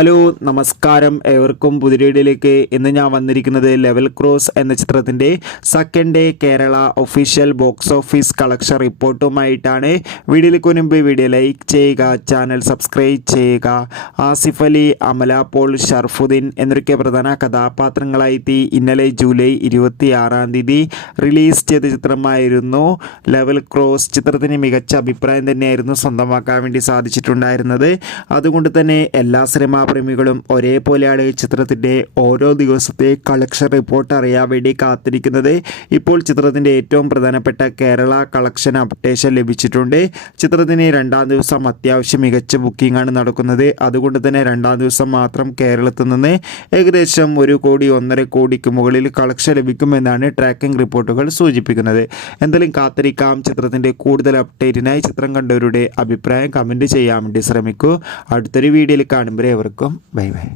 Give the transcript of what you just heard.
Hello നമസ്കാരം, ഏവർക്കും പുതിയ വീഡിയോയിലേക്ക്. ഇന്ന് ഞാൻ വന്നിരിക്കുന്നത് ലെവൽ ക്രോസ് എന്ന ചിത്രത്തിൻ്റെ second day Kerala official box office collection റിപ്പോർട്ടുമായിട്ടാണ്. വീഡിയോയിലേക്ക് മുൻപ് വീഡിയോ ലൈക്ക് ചെയ്യുക, ചാനൽ സബ്സ്ക്രൈബ് ചെയ്യുക. ആസിഫ് അലി, അമല പോൾ, ഷർഫുദ്ദീൻ എന്നൊക്കെ പ്രധാന കഥാപാത്രങ്ങളായി ഇന്നലെ ജൂലൈ 26 റിലീസ് ചെയ്ത ചിത്രമായിരുന്നു ലെവൽ ക്രോസ്. ചിത്രത്തിന് മികച്ച അഭിപ്രായം തന്നെയായിരുന്നു സ്വന്തമാക്കാൻ വേണ്ടി സാധിച്ചിട്ടുണ്ടായിരുന്നത്. അതുകൊണ്ട് തന്നെ എല്ലാ സിനിമാ പ്രേമികളും ഒരേപോലെയാണ് ചിത്രത്തിൻ്റെ ഓരോ ദിവസത്തെ കളക്ഷൻ റിപ്പോർട്ട് അറിയാൻ വേണ്ടി കാത്തിരിക്കുന്നത്. ഇപ്പോൾ ചിത്രത്തിൻ്റെ ഏറ്റവും പ്രധാനപ്പെട്ട കേരള കളക്ഷൻ അപ്ഡേഷൻ ലഭിച്ചിട്ടുണ്ട്. ചിത്രത്തിന് രണ്ടാം ദിവസം അത്യാവശ്യം മികച്ച ബുക്കിംഗ് ആണ് നടക്കുന്നത്. അതുകൊണ്ട് തന്നെ രണ്ടാം ദിവസം മാത്രം കേരളത്തിൽ നിന്ന് ഏകദേശം 1 കോടി 1.5 കോടിക്ക് മുകളിൽ കളക്ഷൻ ലഭിക്കുമെന്നാണ് ട്രാക്കിംഗ് റിപ്പോർട്ടുകൾ സൂചിപ്പിക്കുന്നത്. എന്തായാലും കാത്തിരിക്കാം. ചിത്രത്തിൻ്റെ കൂടുതൽ അപ്ഡേറ്റിനായി ചിത്രം കണ്ടവരുടെ അഭിപ്രായം കമൻറ്റ് ചെയ്യാൻ വേണ്ടി ശ്രമിക്കൂ. അടുത്തൊരു വീഡിയോയിൽ കാണുമ്പോൾ ഏവർക്കും ബൈ ബൈ.